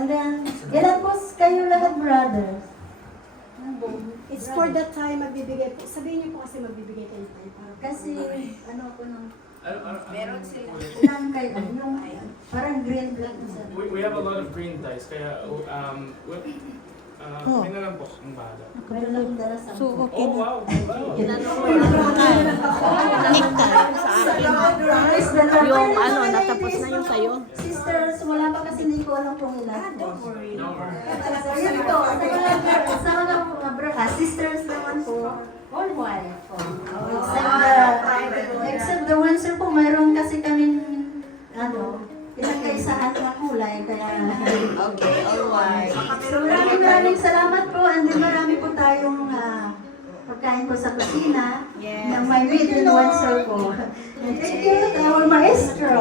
And then, ilan po kayo lahat, brothers? It's for the time magbibigay po. Sabihin niyo po kasi magbibigay kayo tayo. Kasi, ano ako ng, Meron sila. ilang kayo, yung, parang green black na sa. We have a lot of green ties, kaya kami na lang po ang bahala. Meron lang dala sa. So, okay Oh, na. wow! Wow! Nectar sa akin. Yung ano, natapos na yung sayo. Sisters, wala pa kasi hindi ko alam kung ilan. Don't worry. No worries. Ayun po, sa mga braka, sisters naman po, all white po. Except the Windsor po, mayroon kasi kaming, ano, pinagkaisahan na kulay, kaya... Okay, alright. So maraming salamat po, and then marami po tayong pagkain po sa kusina, na may made in Windsor po. Thank you, our maestro.